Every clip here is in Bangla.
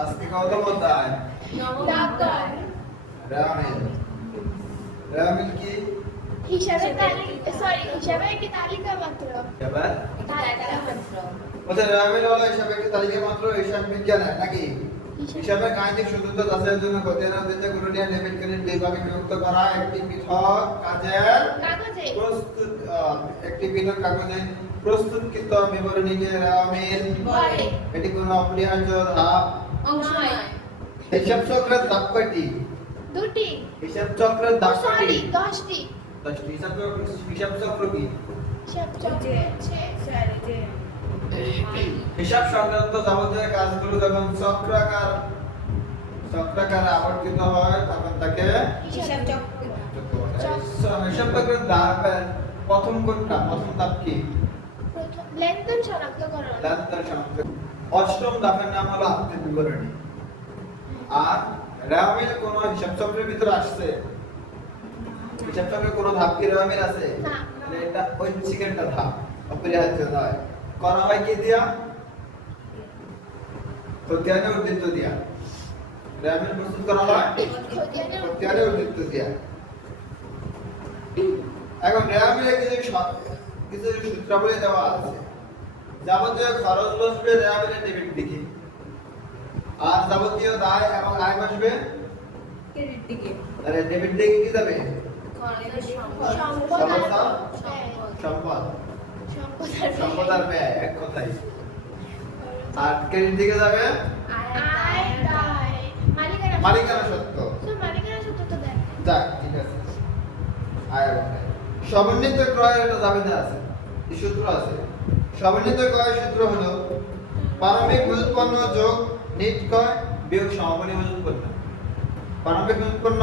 আজকে কত অধ্যায়? রামিল। রামিল কি? হিসাবের তালিকা, সরি, হিসাবের একটি তালিকা মাত্র। এবার তালিকা মাত্র। ওটা রামিল হলো হিসাবের একটি তালিকা মাত্র, হিসাব বিজ্ঞান নাকি? হিসাবের গাণিতিক সূত্র যাচাইয়ের জন্য গতির দিতে গুণনীয় ডেবিট ক্রেডিট দুই ভাগে বিভক্ত করা একটি পৃথক কাগজে প্রস্তুত একটি পৃথক কাগজে প্রস্তুতকৃত বিবরণীকে রামিল বলে। এটি কোনো অপরিহার্য ধাপ অংশ নয়। হিসাব চক্রের ধাপ কয়টি? দুটি। হিসাব চক্রের ধাপ সরি, কয়টি? 10টি। 10টি। হিসাব চক্র কি? হিসাব চক্র হচ্ছে হিসাব সংক্রান্ত যাবতীয় কাজগুলো যখন চক্রাকারে আবর্তিত হয় তখন তাকে হিসাব চক্র। হিসাব চক্রের ধাপের প্রথম কোনটা? প্রথম ধাপ কি? প্রথম লেনদেন শনাক্তকরণ। লেনদেন শনাক্ত। অষ্টম ধাপের নাম হলো আর্থিক বিবরণী। আর রামিল কোন হিসাব চক্রের ভিতরে আসছে? হিসাব চক্রের কোন ধাপ কি রামিল আছে? না। মানে এটা ঐচ্ছিক একটা ধাপ, অপরিহার্য নয়। করা হয় কি দিয়া? খতিয়ানে উদ্ধৃত দিয়া। রামিল প্রস্তুত করা হয় খতিয়ানে উদ্ধৃত দিয়া। এখন রামিলে কিছু সূত্রাবলী দেওয়া আছে। যাবতীয় খরচ বসবে রামিলের ডেবিট দিকে, আর যাবতীয় দায় এবং আয় বসবে ক্রেডিট দিকে। তাহলে ডেবিট দিকে কি যাবে? সম্পদ আর ব্যয়। সম্পদ। সম্পদ আর ব্যয়। সম্পদ আর ব্যয় এক কথাই। আর ক্রেডিট দিকে যাবে আয়, দায়, মালিকানা। মালিকানা সত্ত্ব। তো মালিকানা সত্ত্ব তো দেয়। যাক, ঠিক আছে। আয় এবং ব্যয়। সমন্বিত ক্রয়ের একটা জাবেদা আছে, এই সূত্র আছে। সমন্বিত ক্রয়ের সূত্র হলো প্রারম্ভিক মজুত পণ্য যোগ নিট ক্রয় বিয়োগ সমাপনী মজুত পণ্য। প্রারম্ভিক মজুত পণ্য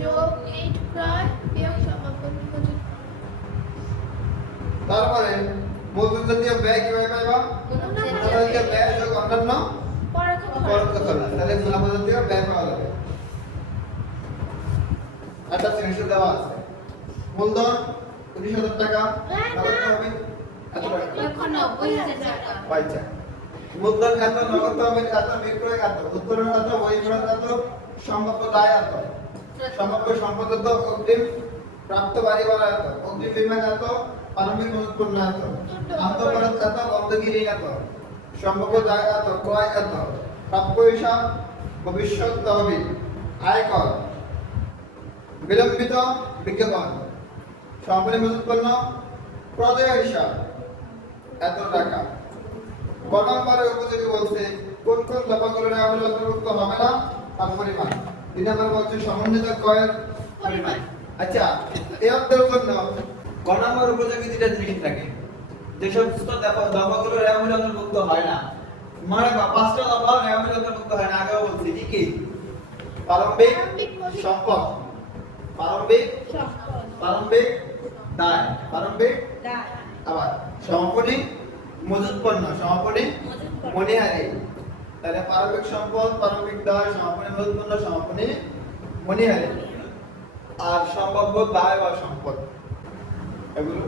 যোগ নিট ক্রয় বিয়োগ সমাপনী মজুত। তারপরে মজুত জাতীয় ব্যয় কিভাবে পাইবা? মূলধন জাতীয় ব্যয় যোগ অন্যান্য পরোক্ষ খরচ। তাহলে মূলধন জাতীয় ব্যয় পাওয়া যাবে। একটা শ্রেণী দেওয়া আছে। মূলধন 19,000 টাকা, নগদ তহবিল এত টাকা। 1,90,000 টাকা। আচ্ছা। মূলধন এত, নগদ তহবিল এত, বিক্রয় এত, উত্তোলন এত, বহিঃখরচ এত, সম্ভাব্য দায় এত, সম্ভাব্য সম্পদ এত, অগ্রিম প্রাপ্ত বাড়ি ভাড়া এত, অগ্রিম বিমা এত, প্রারম্ভিক মজুত পণ্য এত, আন্তঃখরচ এত, বন্ধকি ঋণ এত, সম্ভাব্য দায় এত, ক্রয় এত, প্রাপ্য হিসাব, ভবিষ্যৎ তহবিল, আয়কর, বিলম্বিত বিজ্ঞাপন, সমাপনী মজুত পণ্য, প্রদেয় হিসাব এত টাকা। ক নম্বরে উপযোগী বলছে কোন কোন দফাগুলো রামিল অন্তর্ভুক্ত হবে না তার পরিমাণ। 3 নম্বর বলছে সমন্বিত ক্রয়ের পরিমাণ। আচ্ছা, এই অধ্যায়ের জন্য ক নম্বর উপযোগী দুইটা জিনিস থাকে। যে সমস্ত দফাগুলো রামিল অন্তর্ভুক্ত হয় না, মানে পাঁচটা দফা রামিল অন্তর্ভুক্ত হয় না, আগেও বলছি কি কি? প্রারম্ভিক সম্পদ, প্রারম্ভিক দায়, প্রারম্ভিক আবার সমাপনী মজুত পণ্য, সমাপনী মণিহারি। তাহলে প্রারম্ভিক সম্পদ, প্রারম্ভিক দায়, সমাপনী মজুত পণ্য, সমাপনী মণিহারি। আর সম্ভাব্য দায় বা সম্পদ, এগুলো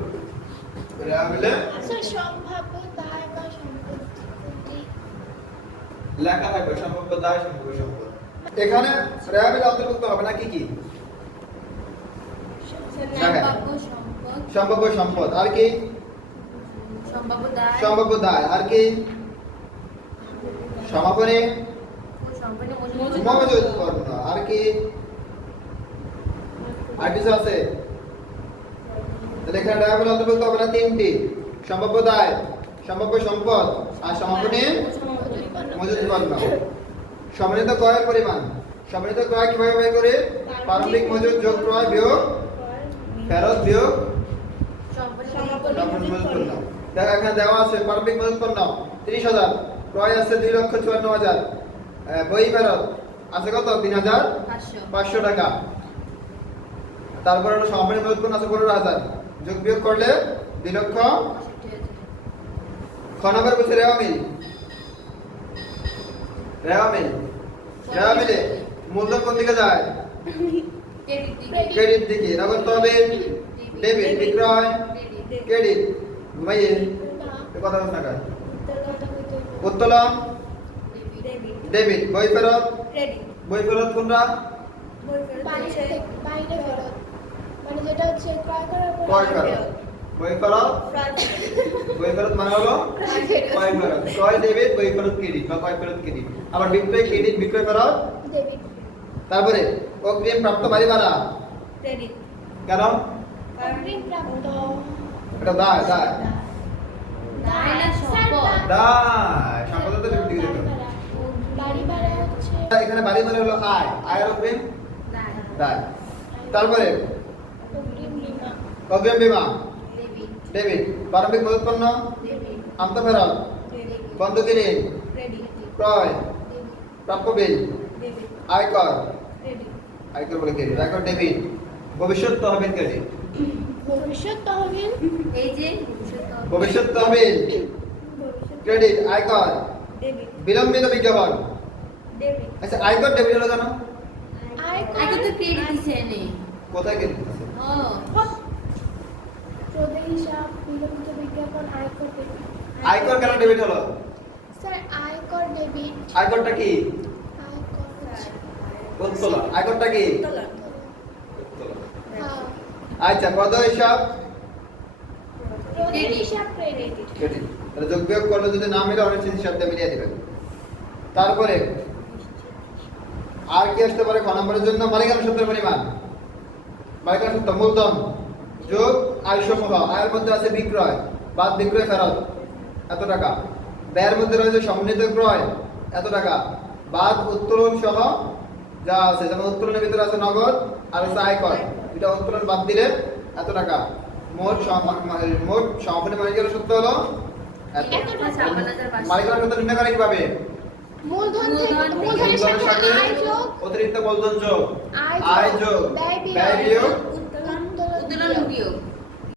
মিলে আচ্ছা, সম্ভাব্য দায় বা সম্পদ কোনটি? লেখা থাকবে সম্ভাব্য দায়, সম্ভাব্য সম্পদ। এখানে রেয়াবিল অন্তর্ভুক্ত হবে না কি কি? সম্ভাব্য সম্পদ, আর কি? সম্ভাব্য দায়, আর কি? সমাপনী মজুত পণ্য, আর কি? আর কিছু আছে? তাহলে এখানে রেয়াবিল অন্তর্ভুক্ত হবে না তিনটি: সম্ভাব্য দায়, সম্ভাব্য সম্পদ, আর সমাপনী মজুত পণ্য। সমন্বিত ক্রয়ের পরিমাণ। সমন্বিত ক্রয় কিভাবে বের করে? প্রারম্ভিক মজুত যোগ ক্রয় বিয়োগ ফেরত বিয়োগ সমাপনী মজুত পণ্য। দেখো এখানে দেওয়া আছে প্রারম্ভিক মজুত পণ্য 30,000, ক্রয় আছে 2,54,000, বই ফেরত আছে কত? 3,500 টাকা। তারপরে সমাপনী মজুত পণ্য আছে 15,000, যোগ বিয়োগ করলে 2 লক্ষ। খ নম্বর বলছে রেওয়ামিল। রেওয়ামিলে মূলধন কোন দিকে যায়? ক্রেডিট দিকে। নগদ তহবিল ডেবিট, বিক্রয় ক্রেডিট। ঘুমাইয়ে কথা বলছ না, উত্তোলন ডেবিট। বই ফেরত, ক্রেডিট। বই ফেরত কোনটা? বই ফেরত বাইরে হচ্ছে থেকে বাইরে ফেরত মানে যেটা হচ্ছে ক্রয় করার পর ক্রয় ফেরত। বই ফেরত, ক্রয় বই ফেরত মানে হলো ক্রয় ফেরত ক্রয় ফেরত। ক্রয় ডেবিট, বই ফেরত ক্রেডিট বা ক্রয় ফেরত ক্রেডিট। আবার বিক্রয় ক্রেডিট, বিক্রয় ফেরত। ডেবিট তারপরে অগ্রিম প্রাপ্ত বাড়ি ভাড়া ক্রেডিট। কেন? কারণ অগ্রিম প্রাপ্ত এটা দায়, দায়, দায় না সম্পদ। দায়। সম্পদ তো ডেবিট দিয়ে দিতে হবে। বাড়ি ভাড়া হচ্ছে এখানে বাড়ি মানে হলো আয়, আয়ের অগ্রিম দায়। দায়। তারপরে অগ্রিম বীমা অগ্রিম বীমা ডেবিট। ডেবিট। প্রারম্ভিক মজুত পণ্য ডেবিট। আন্ত ফেরত, ক্রেডিট। বন্ধকি ঋণ, ক্রেডিট। ক্রয়, প্রাপ্য বিল, ডেবিট। আয়কর, ক্রেডিট। আয়কর বলে ক্রেডিট, আয়কর ডেবিট, ভবিষ্যৎ তহবিল ক্রেডিট, ভবিষ্যৎ তহবিল এই যে ভবিষ্যৎ ভবিষ্যৎ তহবিল ক্রেডিট, আয়কর, ডেবিট। বিলম্বিত বিজ্ঞাপন। ডেবিট। আচ্ছা আয়কর ডেবিট হলো জানো আয়কর আগে তো ক্রেডিট দিছে নে। কোথায় ক্রেডিট আছে? ও রোদের হিসাব বিলম্বিত বিজ্ঞাপন আয়কর ডেবিট আয়কর কেন ডেবিট হলো? স্যার আয়কর ডেবিট আয়করটা কি? আয়কর হচ্ছে উত্তোলন। আয়করটা কি? ডলার। উত্তোলন। হ্যাঁ আচ্ছা পদ হিসাব রোদের হিসাব ক্রেডিট ক্রেডিট। তাহলে যোগ বিয়োগ করলে যদি না মিলে অনিশ্চিত হিসাবটা মিলিয়ে দিবেন। তারপরে আর কি আসতে পারে? ক নম্বরের জন্য মালিকানা সূত্রের পরিমাণ। মালিকানা সূত্র মূলধন যোগ আয় সমূহ। আয়ের মধ্যে আছে বিক্রয় বাদ বিক্রয় ফেরত এত টাকা। ব্যয়ের মধ্যে রয়েছে সমন্বিত ক্রয় এত টাকা বাদ উত্তোলন সহ যা আছে। যেমন উত্তোলনের ভিতরে আছে নগদ আর আছে আয়কর। এটা উত্তোলন বাদ দিলে এত টাকা। মোট সমাপনী মালিকানা সূত্র হলো এত। আচ্ছা 5500। মালিকানা সূত্র নির্ণয় করে কিভাবে? মূলধন থেকে মূলধন মূলধনের মূলধনের সাথে সাথে আয় যোগ অতিরিক্ত মূলধন যোগ আয় আয় যোগ ব্যয় ব্যয় বিয়োগ